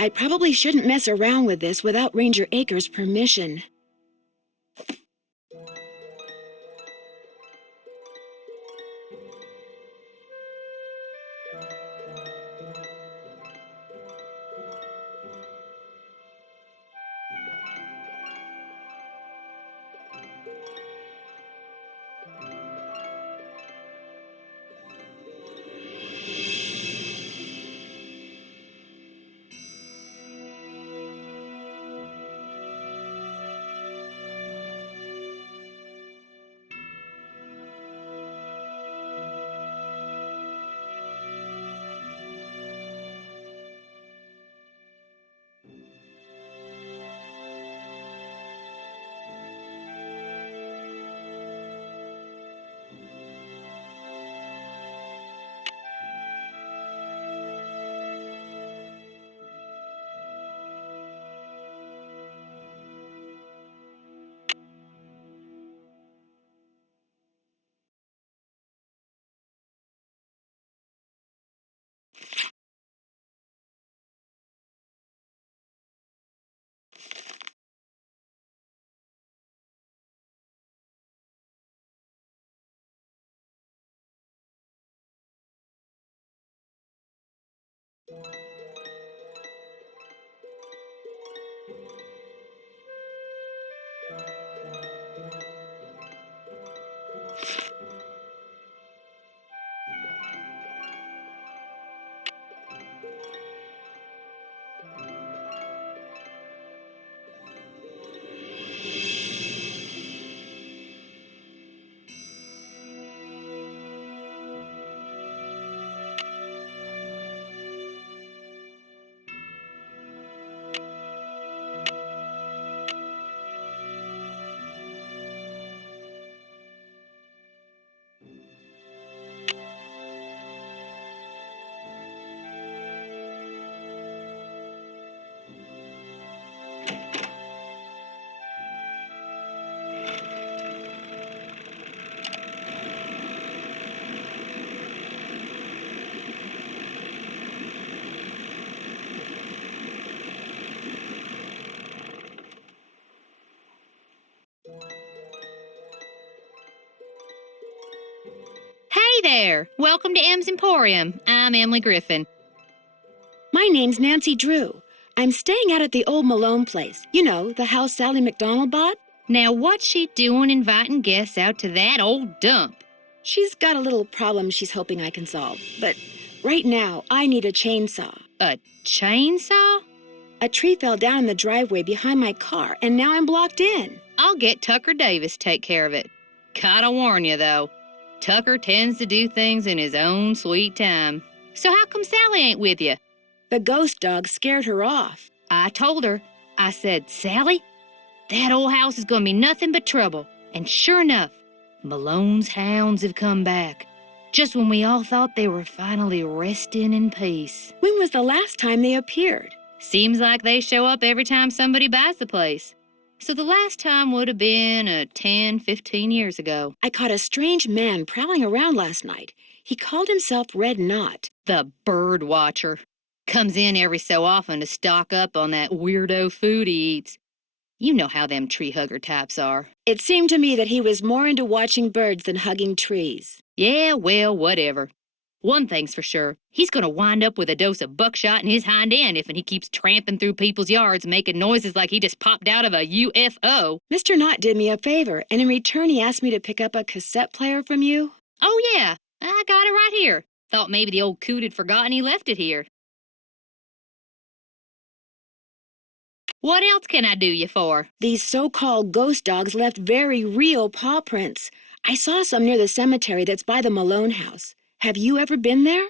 I probably shouldn't mess around with this without Ranger Acres' permission. Hey there! Welcome to Em's Emporium. I'm Emily Griffin. My name's Nancy Drew. I'm staying out at the old Malone place. You know, the house Sally McDonald bought? Now, what's she doing inviting guests out to that old dump? She's got a little problem she's hoping I can solve. But right now, I need a chainsaw. A chainsaw? A tree fell down in the driveway behind my car, and now I'm blocked in. I'll get Tucker Davis to take care of it. Gotta warn you, though. Tucker tends to do things in his own sweet time. So how come Sally ain't with you? The ghost dog scared her off. I told her. I said, Sally, that old house is gonna be nothing but trouble. And sure enough, Malone's hounds have come back. Just when we all thought they were finally resting in peace. When was the last time they appeared? Seems like they show up every time somebody buys the place. So the last time would have been 10, 15 years ago. I caught a strange man prowling around last night. He called himself Red Knot. The bird watcher. Comes in every so often to stock up on that weirdo food he eats. You know how them tree hugger types are. It seemed to me that he was more into watching birds than hugging trees. Yeah, well, whatever. One thing's for sure. He's gonna wind up with a dose of buckshot in his hind end if he keeps tramping through people's yards making noises like he just popped out of a UFO. Mr. Knott did me a favor, and in return he asked me to pick up a cassette player from you. Oh, yeah. I got it right here. Thought maybe the old coot had forgotten he left it here. What else can I do you for? These so-called ghost dogs left very real paw prints. I saw some near the cemetery that's by the Malone house. Have you ever been there?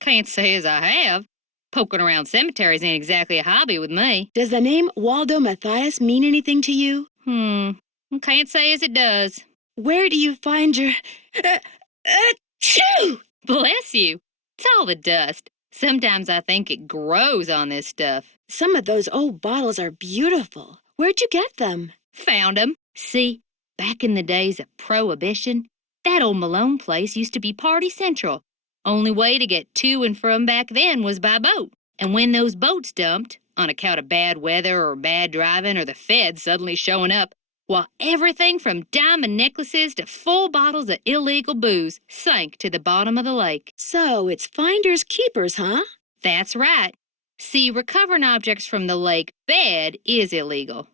Can't say as I have. Poking around cemeteries ain't exactly a hobby with me. Does the name Waldo Matthias mean anything to you? Can't say as it does. Where do you find your... Achoo! Bless you. It's all the dust. Sometimes I think it grows on this stuff. Some of those old bottles are beautiful. Where'd you get them? Found 'em. See, back in the days of Prohibition, that old Malone place used to be party central. Only way to get to and from back then was by boat. And when those boats dumped, on account of bad weather or bad driving or the feds suddenly showing up, well, everything from diamond necklaces to full bottles of illegal booze sank to the bottom of the lake. So it's finders keepers, huh? That's right. See, recovering objects from the lake bed is illegal.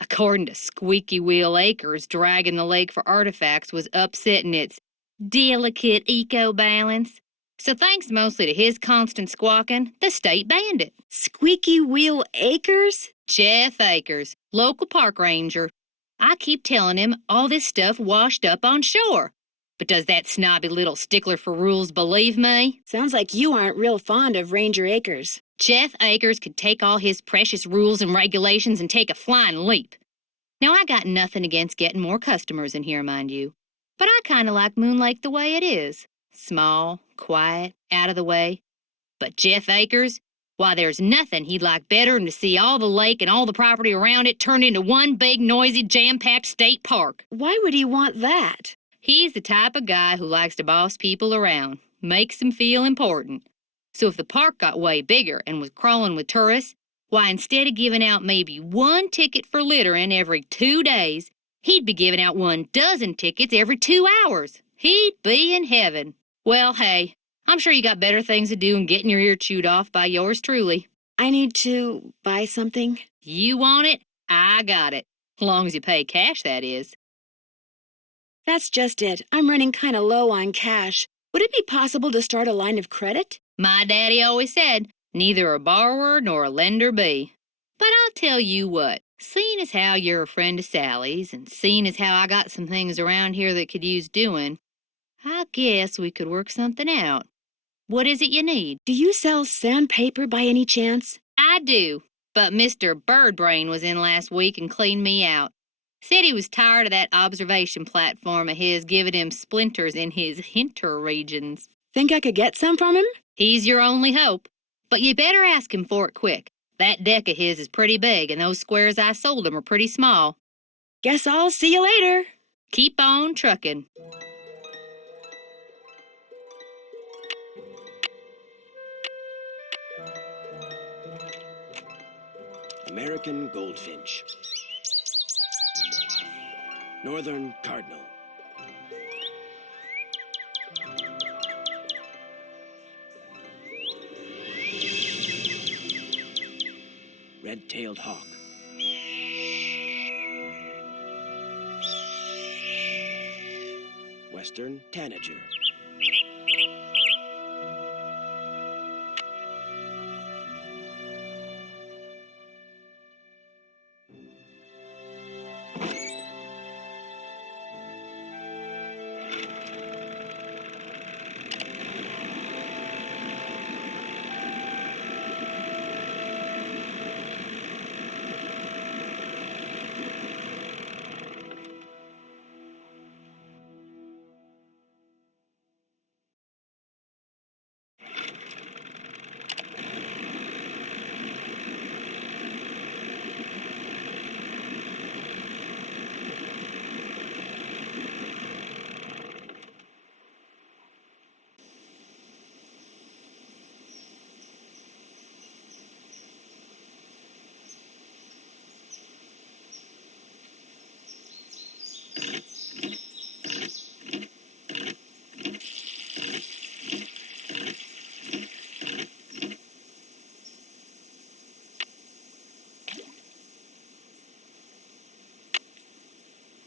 According to Squeaky Wheel Acres, dragging the lake for artifacts was upsetting its delicate eco-balance. So thanks mostly to his constant squawking, the state banned it. Squeaky Wheel Acres? Jeff Akers, local park ranger. I keep telling him all this stuff washed up on shore. But does that snobby little stickler for rules believe me? Sounds like you aren't real fond of Ranger Akers. Jeff Akers could take all his precious rules and regulations and take a flying leap. Now, I got nothing against getting more customers in here, mind you. But I kind of like Moon Lake the way it is. Small, quiet, out of the way. But Jeff Akers, why, there's nothing he'd like better than to see all the lake and all the property around it turned into one big, noisy, jam-packed state park. Why would he want that? He's the type of guy who likes to boss people around, makes them feel important. So if the park got way bigger and was crawling with tourists, why, instead of giving out maybe one ticket for littering every 2 days, he'd be giving out 12 tickets every 2 hours. He'd be in heaven. Well, hey, I'm sure you got better things to do than getting your ear chewed off by yours truly. I need to buy something. You want it? I got it. Long as you pay cash, that is. That's just it. I'm running kind of low on cash. Would it be possible to start a line of credit? My daddy always said, neither a borrower nor a lender be. But I'll tell you what, seeing as how you're a friend of Sally's and seeing as how I got some things around here that could use doing, I guess we could work something out. What is it you need? Do you sell sandpaper by any chance? I do, but Mr. Birdbrain was in last week and cleaned me out. Said he was tired of that observation platform of his giving him splinters in his hinter regions. Think I could get some from him? He's your only hope. But you better ask him for it quick. That deck of his is pretty big, and those squares I sold him are pretty small. Guess I'll see you later. Keep on trucking. American goldfinch. Northern cardinal. Red-tailed hawk. Western tanager.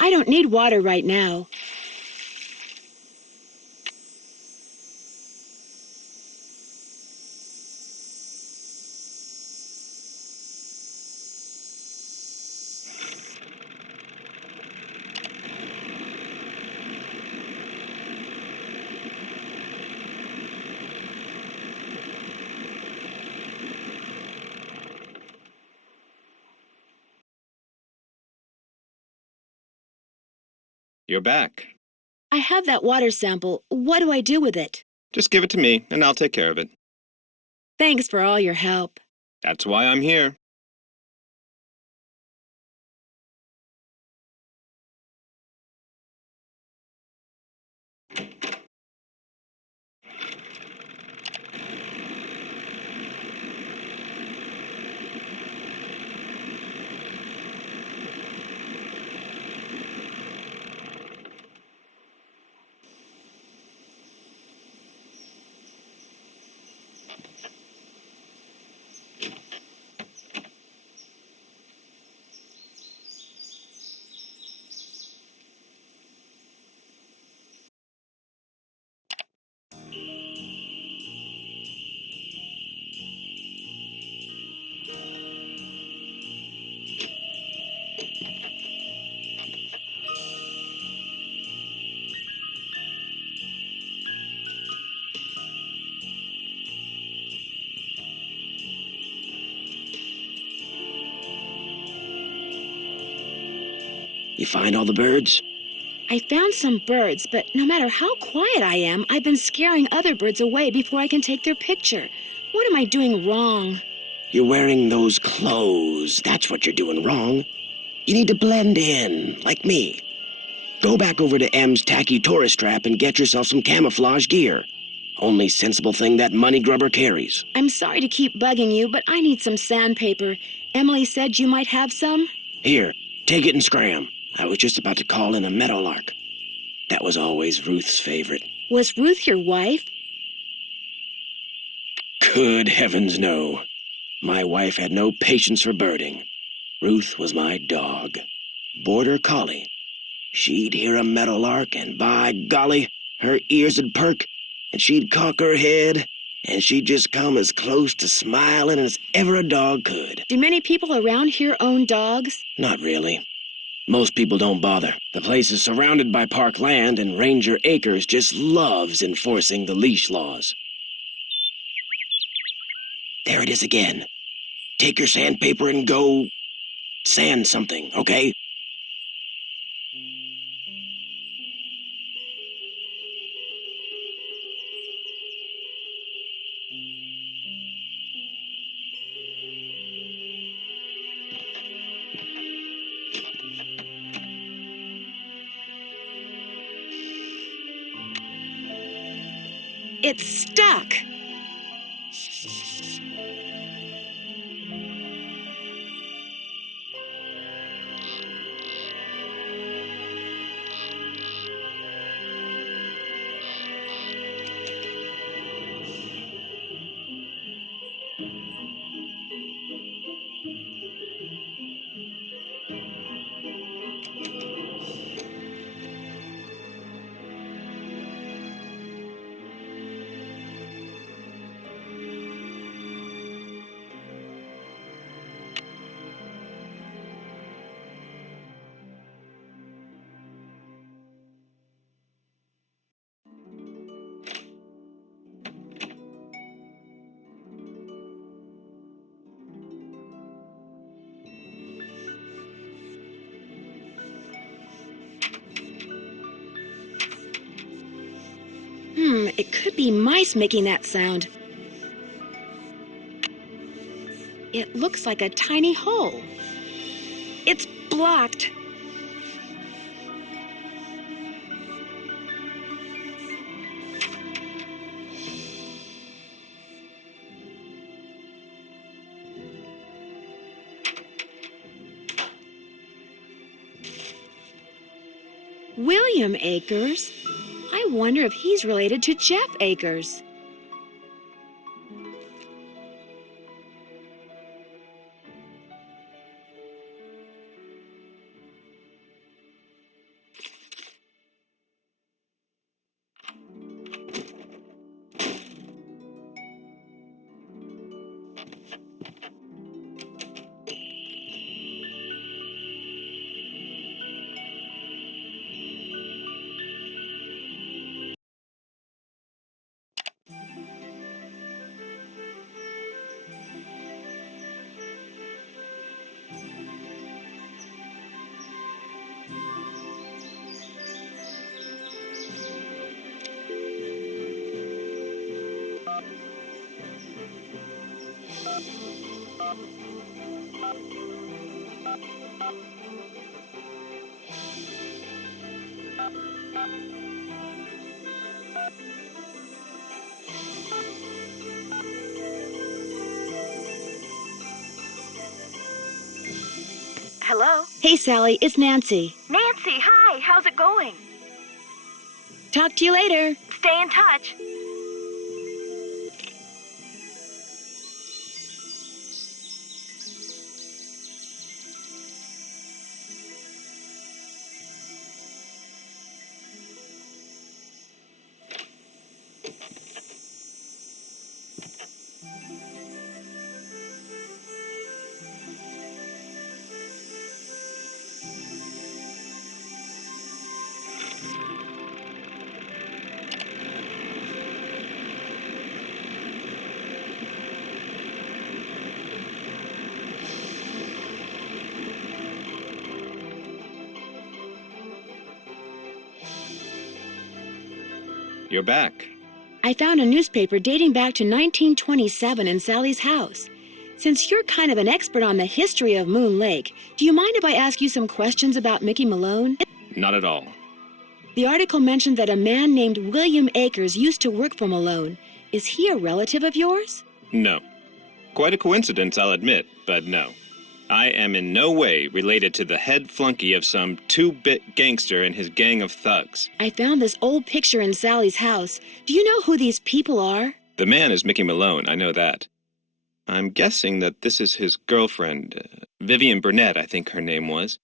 I don't need water right now. You're back. I have that water sample. What do I do with it? Just give it to me, and I'll take care of it. Thanks for all your help. That's why I'm here. You find all the birds? I found some birds, but no matter how quiet I am, I've been scaring other birds away before I can take their picture. What am I doing wrong? You're wearing those clothes. That's what you're doing wrong. You need to blend in, like me. Go back over to M's tacky tourist trap and get yourself some camouflage gear. Only sensible thing that money grubber carries. I'm sorry to keep bugging you, but I need some sandpaper. Emily said you might have some. Here, take it and scram. I was just about to call in a meadowlark. That was always Ruth's favorite. Was Ruth your wife? Good heavens, no. My wife had no patience for birding. Ruth was my dog. Border collie. She'd hear a meadowlark, and by golly, her ears would perk, and she'd cock her head, and she'd just come as close to smiling as ever a dog could. Do many people around here own dogs? Not really. Most people don't bother. The place is surrounded by park land, and Ranger Acres just loves enforcing the leash laws. There it is again. Take your sandpaper and go sand something, okay? It's stuck. It could be mice making that sound. It looks like a tiny hole. It's blocked. William Akers? I wonder if he's related to Jeff Akers. Hello? Hey, Sally, it's Nancy. Nancy, hi. How's it going? Talk to you later. Stay in touch. You're back. I found a newspaper dating back to 1927 in Sally's house. Since you're kind of an expert on the history of Moon Lake, do you mind if I ask you some questions about Mickey Malone? Not at all. The article mentioned that a man named William Akers used to work for Malone. Is he a relative of yours? No. Quite a coincidence, I'll admit, but no. I am in no way related to the head flunky of some two-bit gangster and his gang of thugs. I found this old picture in Sally's house. Do you know who these people are? The man is Mickey Malone, I know that. I'm guessing that this is his girlfriend, Vivian Burnett, I think her name was.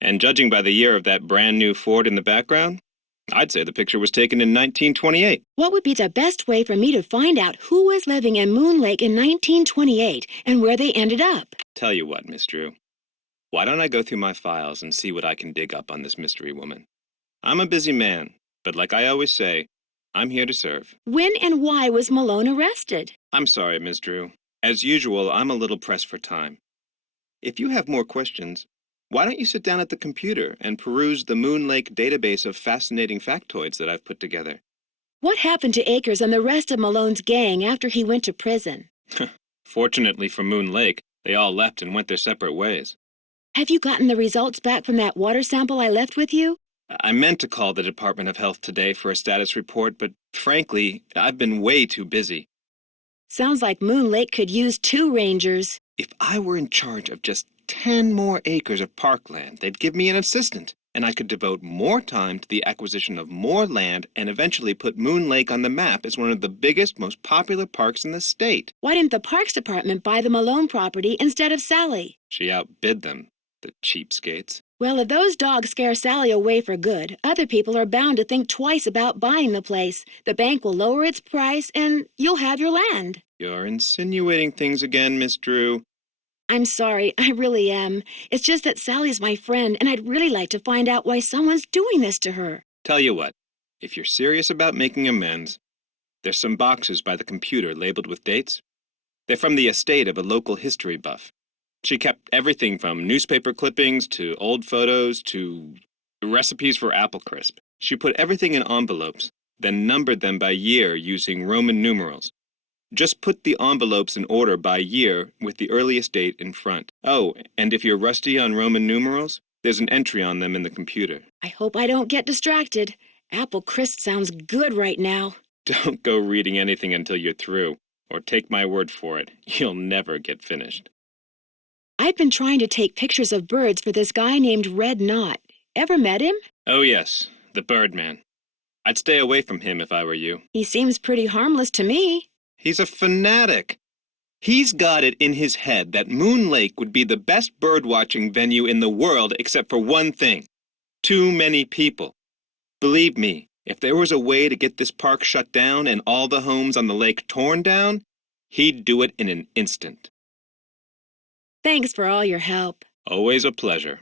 And judging by the year of that brand new Ford in the background, I'd say the picture was taken in 1928. What would be the best way for me to find out who was living in Moon Lake in 1928 and where they ended up? Tell you what, Miss Drew. Why don't I go through my files and see what I can dig up on this mystery woman? I'm a busy man, but like I always say, I'm here to serve. When and why was Malone arrested? I'm sorry, Miss Drew. As usual, I'm a little pressed for time. If you have more questions, why don't you sit down at the computer and peruse the Moon Lake database of fascinating factoids that I've put together? What happened to Akers and the rest of Malone's gang after he went to prison? Fortunately for Moon Lake, they all left and went their separate ways. Have you gotten the results back from that water sample I left with you? I meant to call the Department of Health today for a status report, but frankly, I've been way too busy. Sounds like Moon Lake could use 2 rangers. If I were in charge of just 10 more acres of parkland, they'd give me an assistant, and I could devote more time to the acquisition of more land and eventually put Moon Lake on the map as one of the biggest, most popular parks in the state. Why didn't the Parks Department buy the Malone property instead of Sally? She outbid them, the cheapskates. Well, if those dogs scare Sally away for good, other people are bound to think twice about buying the place. The bank will lower its price, and you'll have your land. You're insinuating things again, Miss Drew. I'm sorry, I really am. It's just that Sally's my friend, and I'd really like to find out why someone's doing this to her. Tell you what, if you're serious about making amends, there's some boxes by the computer labeled with dates. They're from the estate of a local history buff. She kept everything from newspaper clippings to old photos to recipes for apple crisp. She put everything in envelopes, then numbered them by year using Roman numerals. Just put the envelopes in order by year with the earliest date in front. Oh, and if you're rusty on Roman numerals, there's an entry on them in the computer. I hope I don't get distracted. Apple crisp sounds good right now. Don't go reading anything until you're through, or take my word for it, you'll never get finished. I've been trying to take pictures of birds for this guy named Red Knot. Ever met him? Oh yes, the Birdman. I'd stay away from him if I were you. He seems pretty harmless to me. He's a fanatic. He's got it in his head that Moon Lake would be the best bird-watching venue in the world except for one thing: too many people. Believe me, if there was a way to get this park shut down and all the homes on the lake torn down, he'd do it in an instant. Thanks for all your help. Always a pleasure.